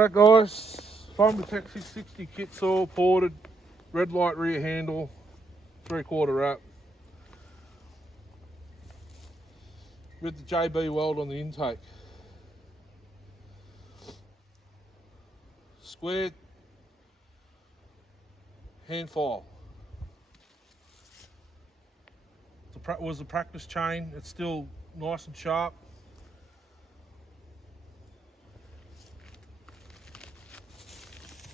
that, guys. STIHL Ms660 kitsaw, ported, red light rear handle, 3/4 wrap. With the JB weld on the intake. Square hand file. It was a practice chain. It's still nice and sharp.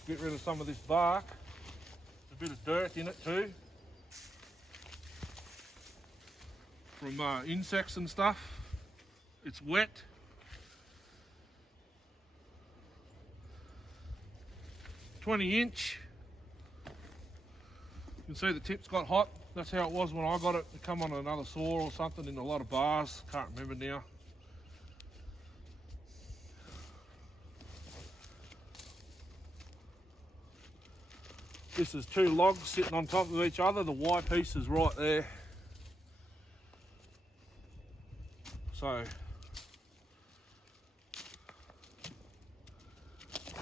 Get rid of some of this bark. There's a bit of dirt in it too, from insects and stuff. It's wet. (20-inch). You can see the tip's got hot. That's how it was when I got it. It come on another saw or something in a lot of bars. Can't remember now. This is 2 logs sitting on top of each other. The Y piece is right there. So,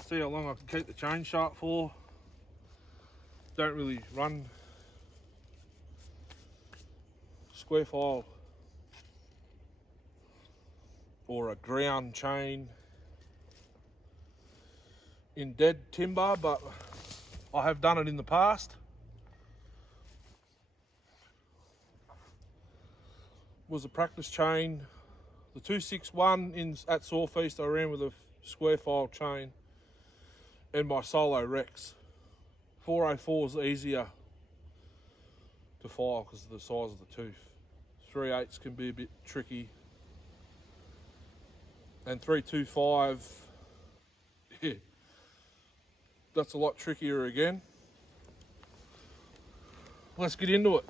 see how long I can keep the chain sharp for. Don't really run square file or a ground chain in dead timber, but I have done it in the past. Was a practice chain. The 261 at Sawfeast I ran with a square file chain and my solo Rex. 404 is easier to file because of the size of the tooth. 3/8 can be a bit tricky. And 325, yeah, that's a lot trickier again. Let's get into it.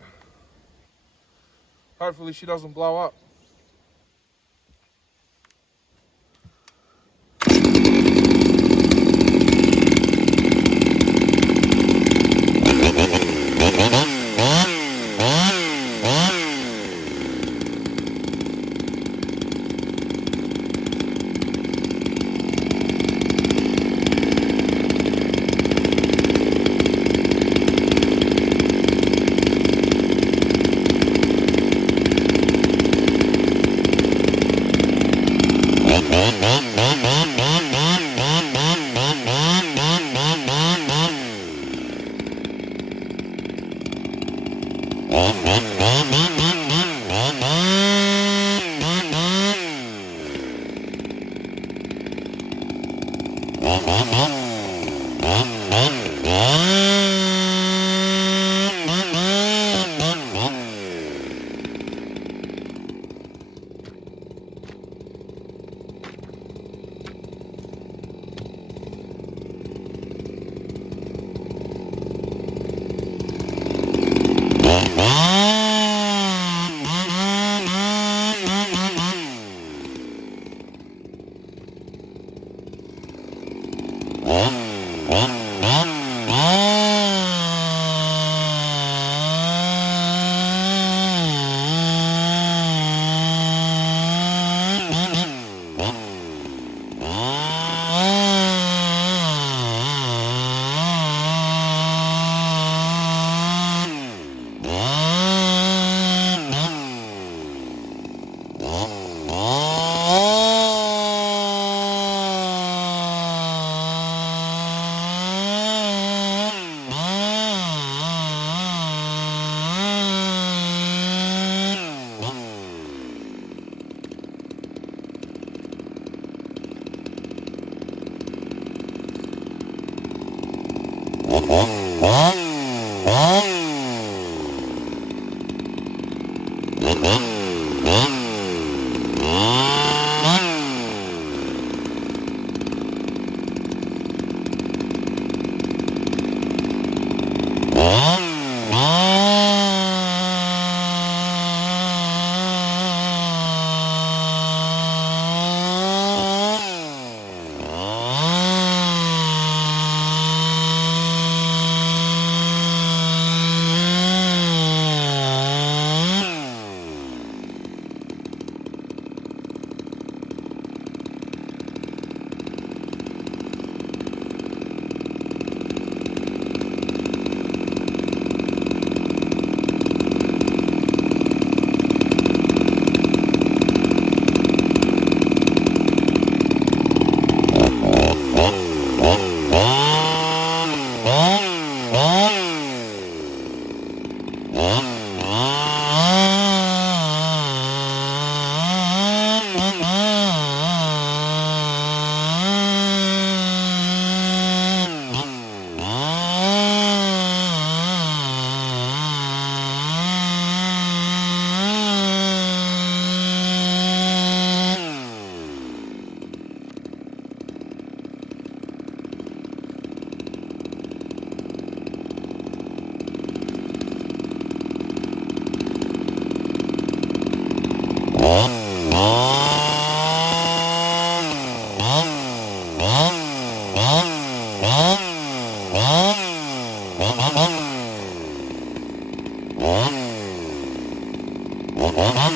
Hopefully she doesn't blow up. Go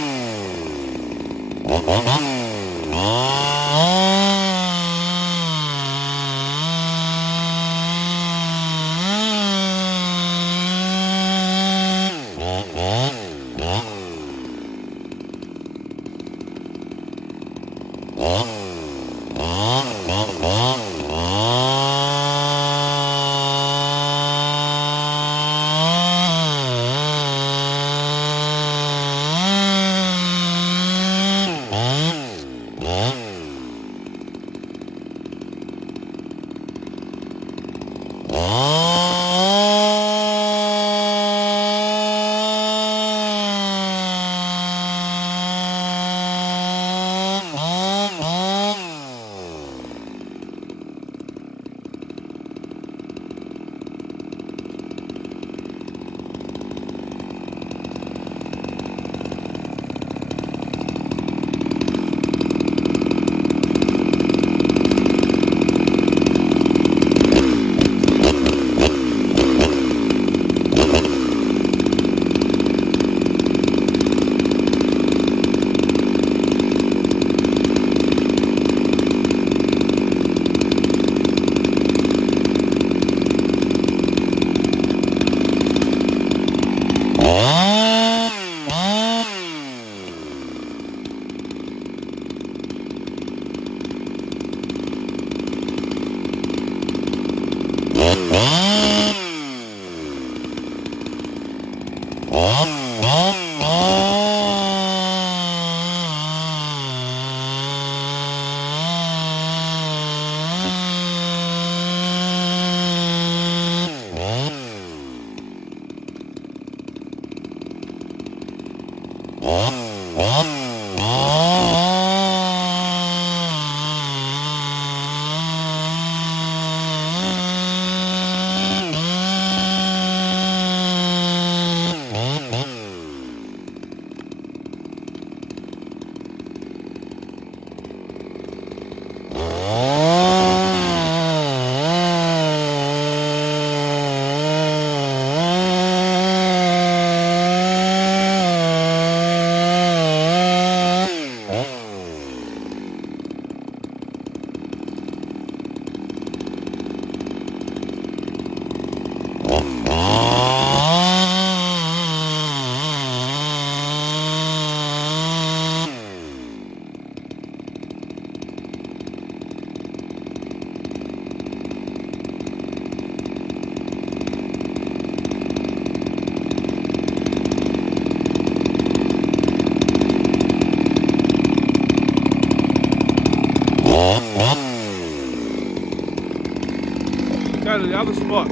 to the other spot.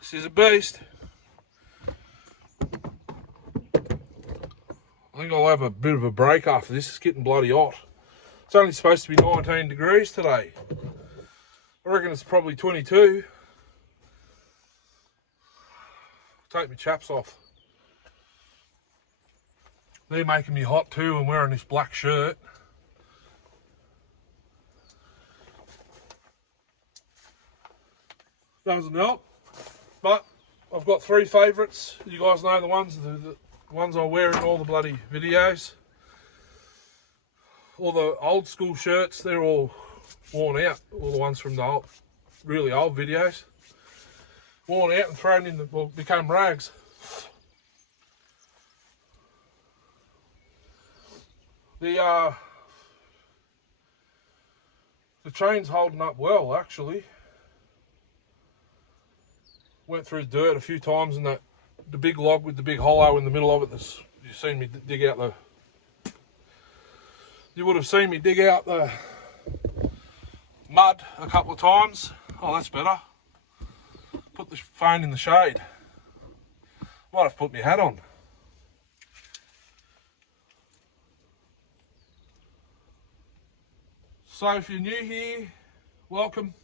This is a beast. I think I'll have a bit of a break after this. It's getting bloody hot. It's only supposed to be 19 degrees today. I reckon it's probably 22. Take my chaps off. They're making me hot too. I'm wearing this black shirt. Doesn't help. But I've got three favourites. You guys know the ones I wear in all the bloody videos. All the old school shirts, they're all worn out. All the ones from the old, really old videos. Worn out and thrown in well, became rags. The chain's holding up well, actually. Went through dirt a few times, and the big log with the big hollow in the middle of it. You've seen me dig out you would have seen me dig out the mud a couple of times. Oh, that's better. Put the phone in the shade. Might have put my hat on. So if you're new here, welcome.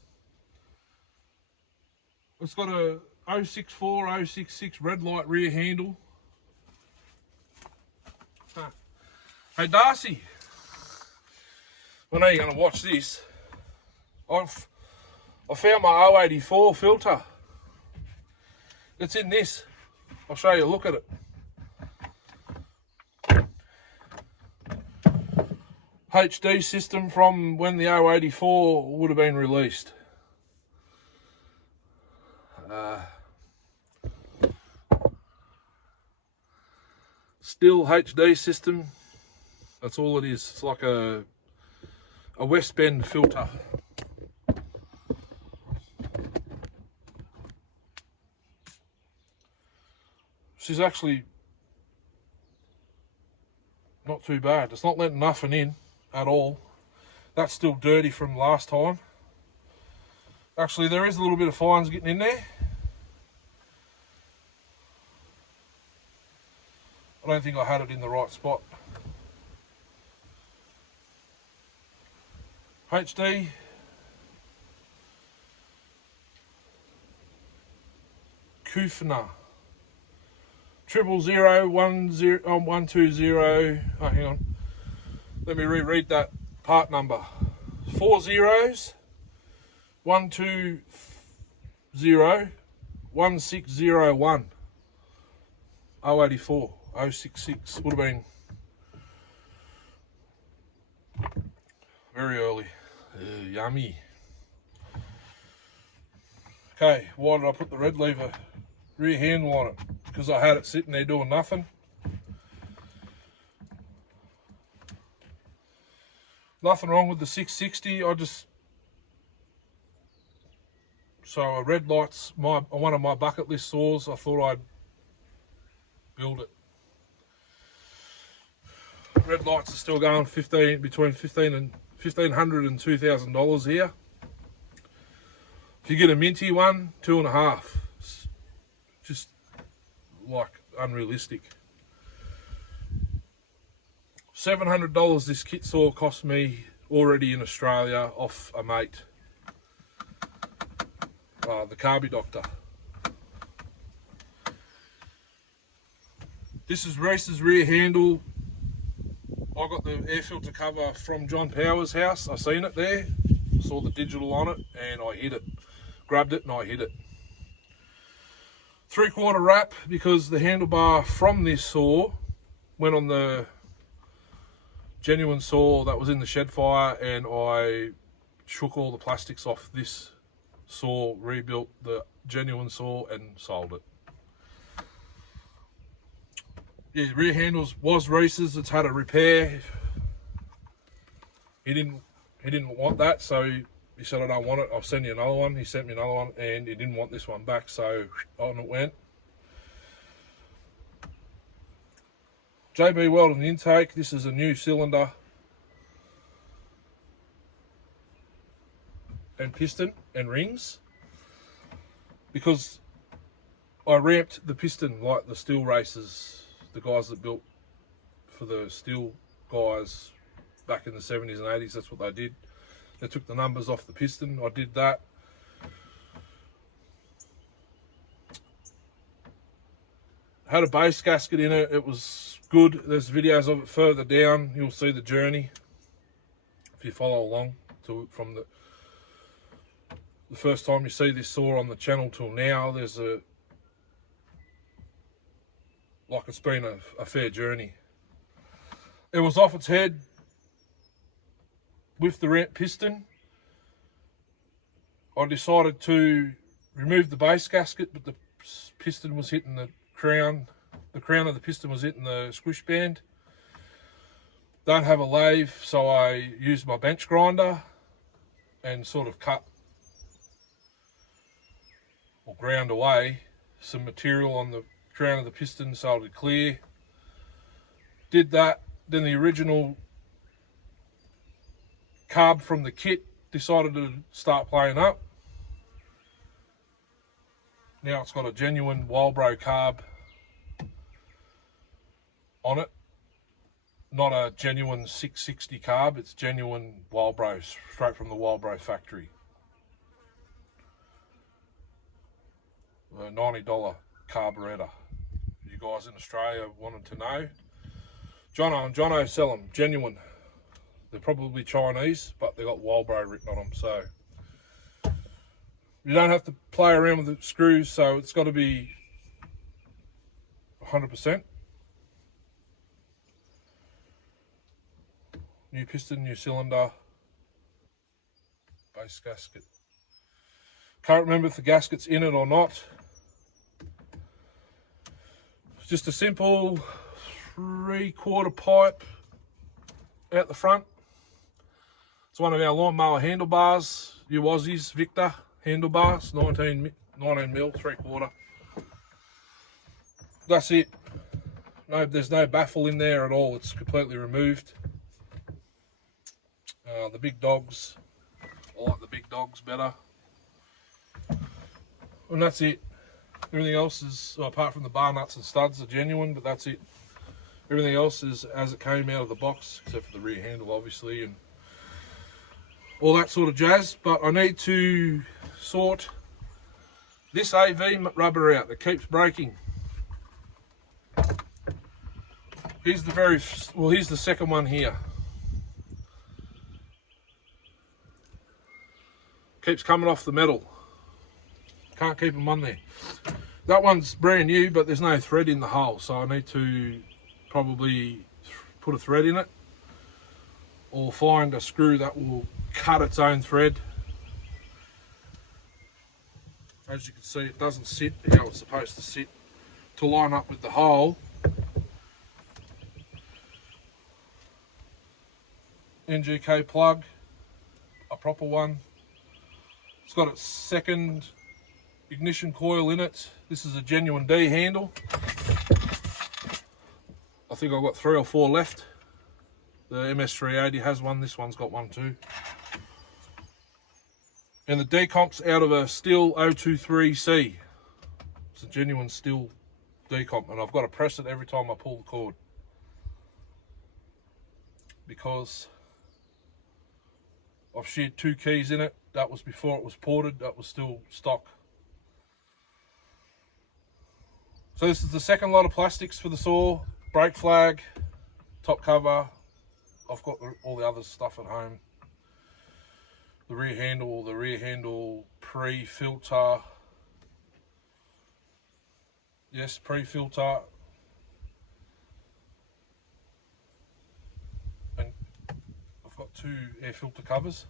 It's got a 064, 066 red light rear handle. Hey Darcy, I know you're going to watch this. I found my 084 filter. It's in this. I'll show you a look at it. HD system from when the 084 would have been released. STIHL HD system. That's all it is. It's like a West Bend filter. She's actually not too bad. It's not letting nothing in at all. That's still dirty from last time. Actually, there is a little bit of fines getting in there. I don't think I had it in the right spot. HD. Kufner. 00010 Oh, hang on. Let me reread that part number. 4 zeros. 120 1601. 084 066 would have been very early. Yummy. Okay, why did I put the red lever rear handle on it? Because I had it sitting there doing nothing. Nothing wrong with the 660. So a red light's one of my bucket list saws. I thought I'd build it. Red lights are still going between $1,500 and $2,000 here. If you get a minty one, $2,500. It's just like unrealistic. $700 this kit saw cost me already in Australia off a mate. The Carby Doctor. This is Reese's rear handle. I got the air filter cover from John Power's house. I seen it there, saw the digital on it, and I hit it. grabbed it and I hit it. 3/4 wrap, because the handlebar from this saw went on the genuine saw that was in the shed fire, and I shook all the plastics off this saw, rebuilt the genuine saw and sold it. Yeah, rear handles was Reese's. It's had a repair. He didn't want that, so he said, I don't want it, I'll send you another one. He sent me another one, and he didn't want this one back, so on it went. JB welded intake. This is a new cylinder and piston and rings, because I ramped the piston like the STIHL racers, the guys that built for the STIHL guys back in the 70s and 80s. That's what they did. They took the numbers off the piston. I did that. Had a base gasket in it. It was good. There's videos of it further down. You'll see the journey if you follow along from the first time you see this saw on the channel till now. There's it's been a fair journey. It was off its head with the ramp piston. I decided to remove the base gasket, but the piston was hitting the crown. The crown of the piston was hitting the squish band. Don't have a lathe, so I used my bench grinder and sort of cut or ground away some material on the crown of the piston so it would clear. Did that. Then the original carb from the kit decided to start playing up. Now it's got a genuine Wildbro carb on it. Not a genuine 660 carb, it's genuine Wildbro, straight from the Wildbro factory. A $90 carburetor. You guys in Australia wanted to know. Jono and Jono sell them, genuine. They're probably Chinese, but they got Wildbro written on them, so you don't have to play around with the screws, so it's got to be 100%. New piston, new cylinder, base gasket. Can't remember if the gasket's in it or not. It's just a simple 3/4 pipe out the front. It's one of our lawnmower handlebars, you Aussies, Victor handlebars, 19 mil, 3/4. That's it. No, there's no baffle in there at all. It's completely removed. The big dogs, I like the big dogs better. And that's it. Everything else is, apart from the bar nuts and studs, are genuine, but that's it. Everything else is as it came out of the box, except for the rear handle, obviously, and all that sort of jazz. But I need to sort this AV rubber out that keeps breaking. Here's here's the second one here. Keeps coming off the metal. Can't keep them on there. That one's brand new, but there's no thread in the hole, so I need to probably put a thread in it, or find a screw that will cut its own thread. As you can see, it doesn't sit how it's supposed to sit to line up with the hole. NGK plug, a proper one. It's got its second ignition coil in it. This is a genuine D handle. I think I've got 3 or 4 left. The MS380 has one, this one's got one too. And the decomp's out of a STIHL 023C. It's a genuine STIHL decomp, and I've got to press it every time I pull the cord, because I've sheared 2 keys in it. That was before it was ported, that was still stock. So this is the second lot of plastics for the saw. Brake flag, top cover. I've got all the other stuff at home. The rear handle pre-filter. Yes, pre-filter. And I've got 2 air filter covers.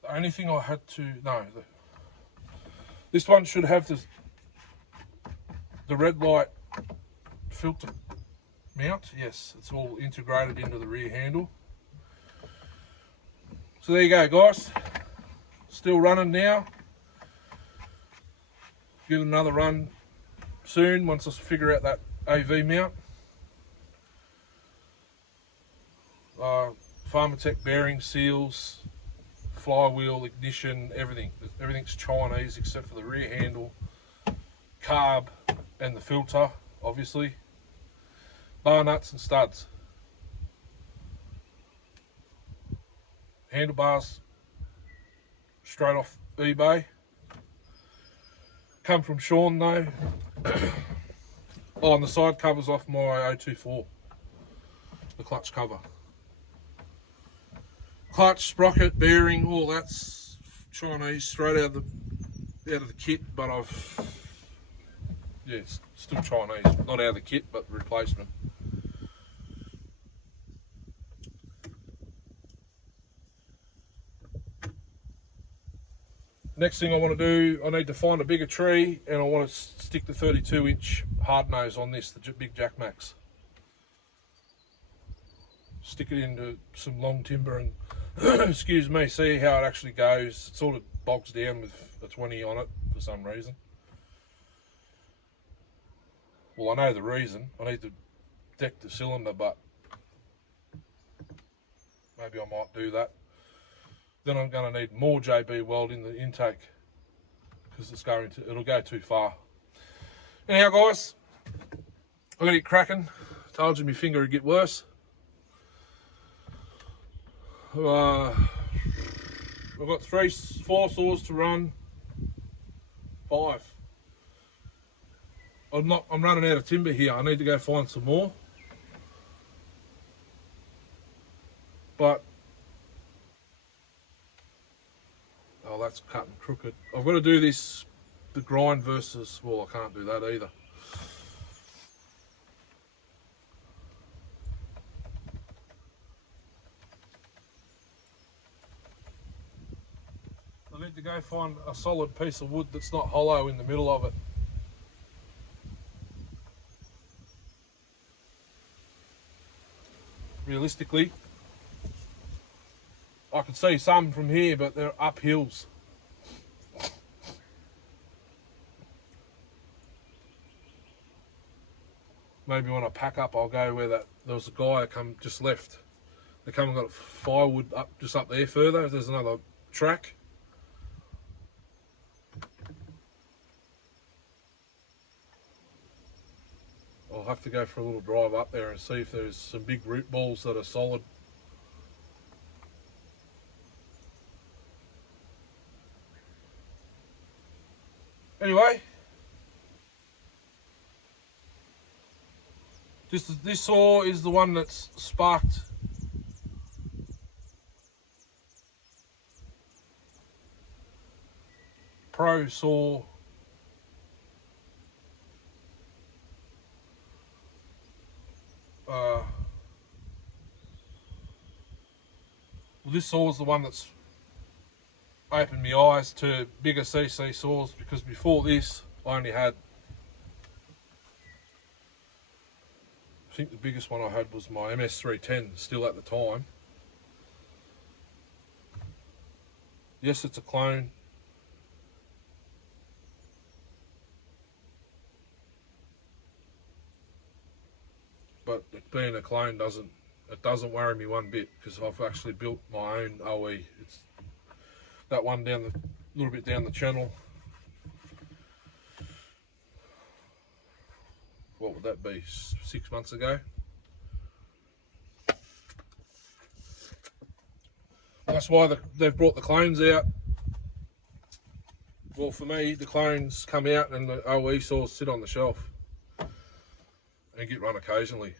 The only thing I had to, this one should have the red light filter mount. Yes, it's all integrated into the rear handle. So there you go, guys. Still running now. Give it another run soon once I figure out that AV mount. Pharmatech bearing seals, flywheel, ignition, everything. Everything's Chinese except for the rear handle, carb, and the filter, obviously. Bar nuts and studs. Handlebars straight off eBay. Come from Sean though. Oh, and the side cover's off my 024. The clutch cover. Clutch, sprocket, bearing, all that's Chinese, straight out of the kit, but it's still Chinese. Not out of the kit, but replacement. Next thing I want to do, I need to find a bigger tree, and I want to stick the 32-inch hard nose on this, the big Jack Max. Stick it into some long timber and, excuse me, see how it actually goes. It sort of bogs down with a 20 on it for some reason. Well, I know the reason. I need to deck the cylinder, but maybe I might do that. Then I'm going to need more JB weld in the intake because it'll go too far. Anyhow, guys, I'm going to get cracking. Told you my finger would get worse. I've got 4 saws to run. 5. I'm running out of timber here. I need to go find some more. But that's cut and crooked. I've got to do the grind versus, well, I can't do that either. I need to go find a solid piece of wood that's not hollow in the middle of it. Realistically, I can see some from here, but they're up hills. Maybe when I pack up, I'll go where there was a guy that just left. They come and got firewood just up there further. There's another track. I'll have to go for a little drive up there and see if there's some big root balls that are solid. Anyway, this saw is the one that's sparked Pro saw. Well, this saw is the one that's opened my eyes to bigger CC saws, because before this I only had, I think the biggest one I had was my MS310 still at the time. Yes, it's a clone. But it being a clone doesn't worry me one bit, because I've actually built my own OE. It's that one down a little bit down the channel. What would that be? 6 months ago. That's why they've brought the clones out. Well, for me, the clones come out and the OE saws sit on the shelf and get run occasionally.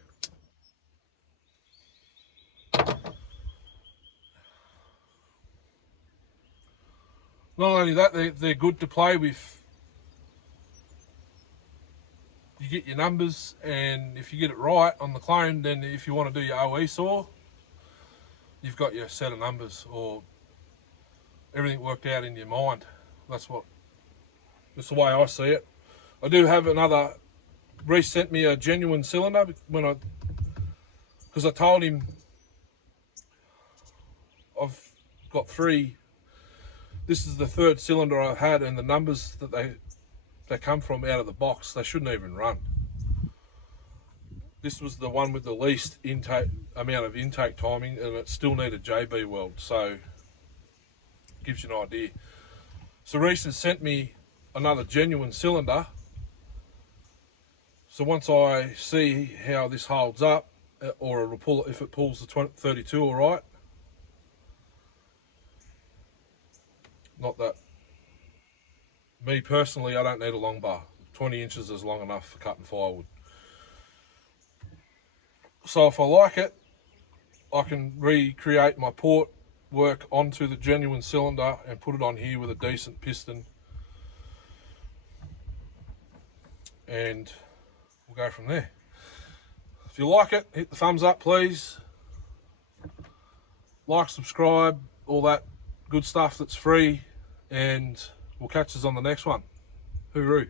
Not only that, they're good to play with. You get your numbers, and if you get it right on the clone, then if you want to do your OE saw, you've got your set of numbers, or everything worked out in your mind. That's the way I see it. I do have another. Reese sent me a genuine cylinder because I told him I've got 3. This is the 3rd cylinder I've had, and the numbers that they come from out of the box, they shouldn't even run. This was the one with the least amount of intake timing, and it still needed JB weld, so gives you an idea. So Reese has sent me another genuine cylinder. So once I see how this holds up, or it'll pull, if it pulls the 32 all right. Not that, me personally, I don't need a long bar. 20 inches is long enough for cutting firewood. So if I like it, I can recreate my port work onto the genuine cylinder and put it on here with a decent piston, and we'll go from there. If you like it, hit the thumbs up please. Like, subscribe, all that good stuff that's free, and we'll catch us on the next one. Hooroo.